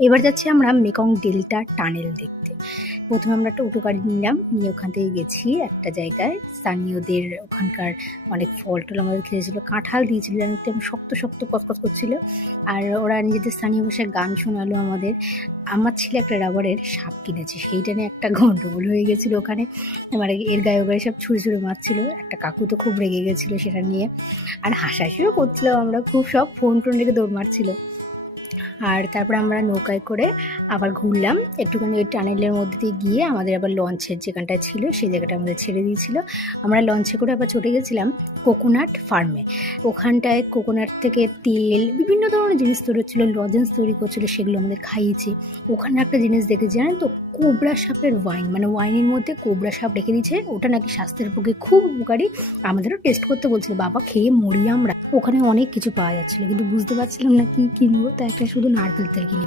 এবার যাচ্ছি আমরা মেকং ডেল্টা টানেল দেখতে। প্রথমে আমরা একটা অটো গাড়ি নিলাম, নিয়ে ওখান থেকে গেছি একটা জায়গায়। স্থানীয়দের ওখানকার অনেক ফল টল আমাদের খেয়েছিলো, কাঁঠাল দিয়েছিল, একদম শক্ত শক্ত কচকচ করছিল। আর ওরা নিজেদের স্থানীয় ভাষায় গান শোনালো আমাদের। আমার ছেলে একটা রাবারের সাপ কিনেছে, সেইটা নিয়ে একটা গন্ডগোল হয়ে গেছিলো ওখানে। মানে এর গায়ে ও গায়ে সব ছুঁড়ে ছুঁড়ে মারছিল। একটা কাকু তো খুব রেগে গেছিলো সেটা নিয়ে, আর হাসাহাসিও করছিলাম আমরা খুব, সব ফোন টোন রেখে দৌড় মারছিল। আর তারপরে আমরা নৌকায় করে আবার ঘুরলাম একটুখানি, ওই টানেলের মধ্যে দিয়ে গিয়ে আমাদের আবার লঞ্চের যেখানটায় ছিল সেই জায়গাটা আমাদের ছেড়ে দিয়েছিল। আমরা লঞ্চে করে আবার চলে গেছিলাম কোকোনাট ফার্মে। ওখানটায় কোকোনাট থেকে তেল, বিভিন্ন ধরনের জিনিস তৈরি হচ্ছিলো, লজেন্স তৈরি করছিলো, সেগুলো আমাদের খাইয়েছে। ওখানে একটা জিনিস দেখেছি জানেন তো, কোবরা সাপের ওয়াইন, মানে ওয়াইনের মধ্যে কোবরা সাপ রেখে দিয়েছে, ওটা নাকি স্বাস্থ্যের পক্ষে খুব উপকারী। আমাদেরও টেস্ট করতে বলছিল, বাবা খেয়ে মরি আমরা। ওখানে অনেক কিছু পাওয়া যাচ্ছিলো কিন্তু বুঝতে পারছিলাম না কী কিনবো, তাই একটা শুধু নারকেল তেল কিনে